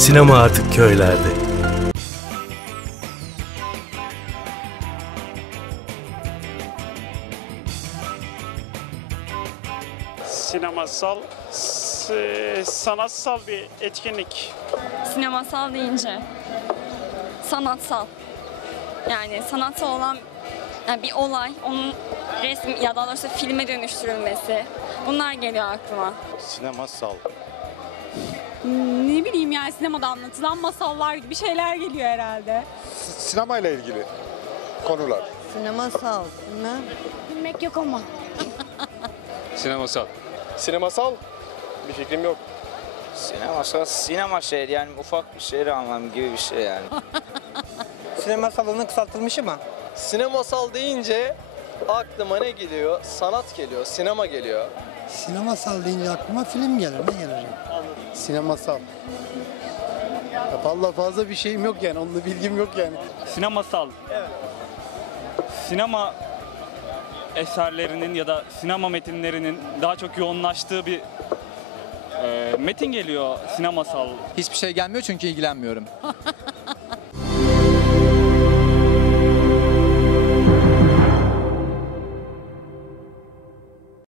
Sinema artık köylerde. sinemasal, sanatsal bir etkinlik. Sinemasal deyince sanatsal. Yani sanatsal olan yani bir olay, onun resim ya daha doğrusu filme dönüştürülmesi. Bunlar geliyor aklıma. Sinemasal. Ne bileyim yani sinemada anlatılan masallar gibi şeyler geliyor herhalde. Sinemayla ilgili konular. Sinemasal mı? Bilmek yok ama. Sinemasal. Sinemasal bir fikrim yok. Sinema, sinema şehir yani ufak bir şehir anlamı gibi bir şey yani. Sinema salonu kısaltılmışı mı? Sinemasal deyince aklıma ne geliyor? Sanat geliyor, sinema geliyor. Sinemasal deyince aklıma film gelir. Ne gelir? Sinemasal. Ya vallahi fazla bir şeyim yok yani. Onunla bilgim yok yani. Sinemasal. Sinema eserlerinin ya da sinema metinlerinin daha çok yoğunlaştığı bir e, metin geliyor sinemasal. Hiçbir şey gelmiyor çünkü ilgilenmiyorum.